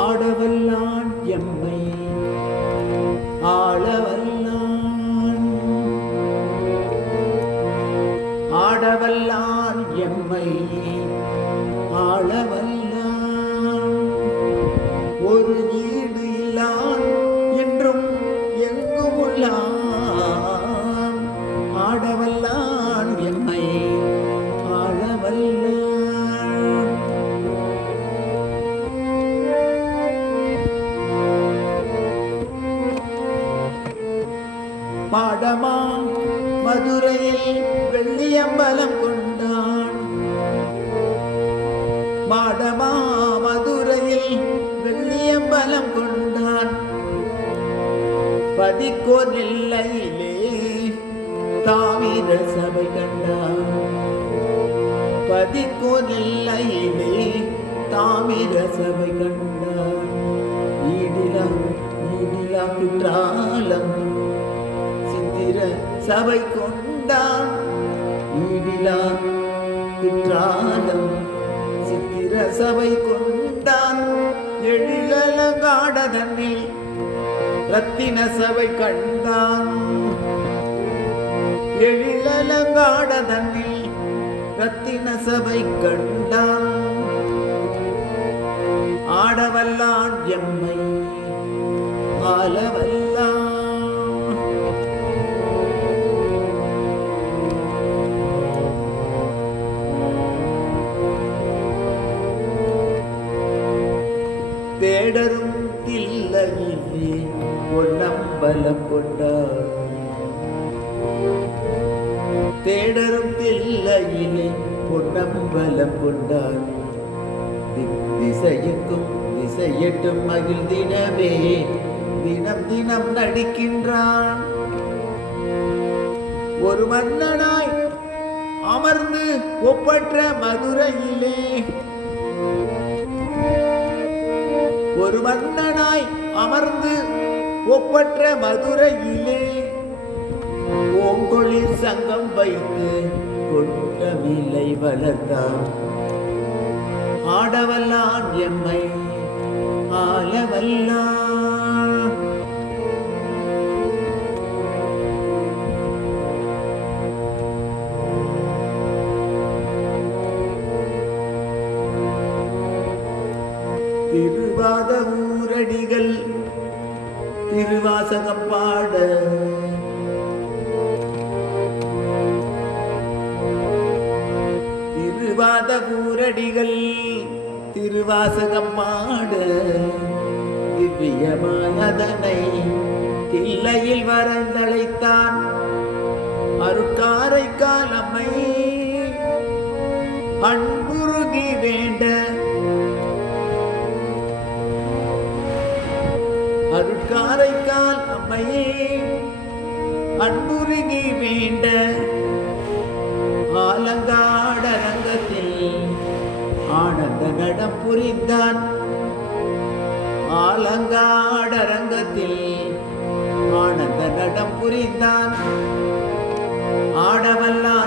ஆடவல்லான் எம்மை ஆளவல்லான், ஆடவல்லான் எம்மை ஆளவல்லான், ஒரு ஈடு இல்லான் என்றும் எங்கும் உள்ளான். ஆடவல்லான் எம்மை ஆளவல்லான். மாடமா மதுரையில் வெள்ளியம்பலம் கொண்டான், மாடமா மதுரையில் வெள்ளியம்பலம் கொண்டான். பதிக்கோர் நெல்லையிலே தாமிர சபை கண்டான், பதிக்கோர் நெல்லையிலே தாமிர சபை கண்டான். ஈடிலா ஈடிலா குற்றாலம் சித்திர சபை கொண்டான், ஈடிலா குற்றாலம் சித்திர சபை கொண்டான். எழிலலங்காடதன்னில் ரத்தின சபை கண்டான், எழிலலங்காடதன்னில் ரத்தின சபை கண்டான். ஆடவல்லான் எம்மை ஆளவல்லான். தேடரும் தில்லையிலே பொன்னம்பலம் கொண்டார், தேடரும் தில்லையிலே பொன்னம்பலம் கொண்டார். திசையெங்கும் திசையட்டும் மகிழ்ந்திடவே தினம் தினம் நடிக்கின்றான். ஒரு மன்னனாய் அமர்ந்து ஒப்பற்ற மதுரையிலே, ஒரு மன்னனாய் அமர்ந்து ஒப்பற்ற மதுரையிலே ஓங்கொழில் சங்கம் வைத்து கொண்டவில்லை வளர்த்தான். ஆடவல்லான் எம்மை ஆளவல்லான். திருவாத ஊரடிகள் திருவாசகம் பாட, திருவாத ஊரடிகள் திருவாசகம் பாட, திவ்யமானதனை தில்லையில் வரந்தழைத்தான். அருட்காரைக்கால் அம்மை அன்புருகி வேண்ட, அருட்காரைக்கால் அம்மையே அன்புருகி வேண்ட. ஆலங்காட ரங்கத்தில் ஆனந்த நடம் புரிந்தான், ஆலங்காட ரங்கத்தில் ஆனந்த நடம் புரிந்தான். ஆடவல்லான்